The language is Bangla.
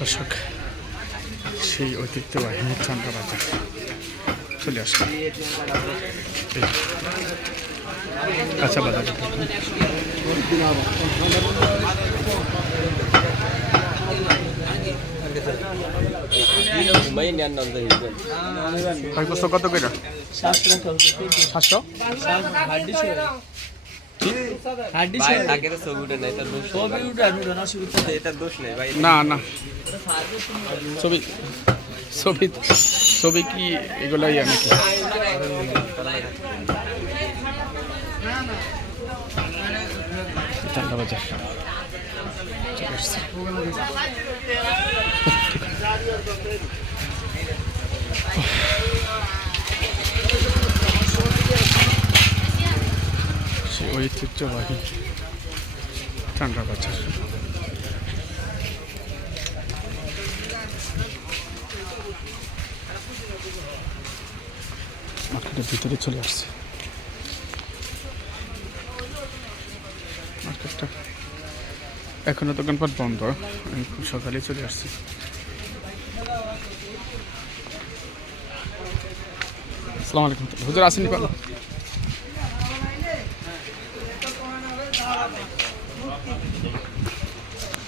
দর্শক সেই ঐতিহ্যবাহী চান্দ্রা বাজার চলে আসলাম। আচ্ছা বাজার কত করে 700 না না ছবি ছবি ছবি কি এগুলাই নাকি চান্দ্রা বাজার সেই ঐতিহ্যবাহী চান্দ্রা বাজার। মার্কেটের ভিতরে চলে আসছে। মার্কেটটা এখনো দোকানপাট বন্ধ, আমি খুব সকালেই চলে আসছি। আসসালামু আলাইকুম হুজুর, আসেনি কেন?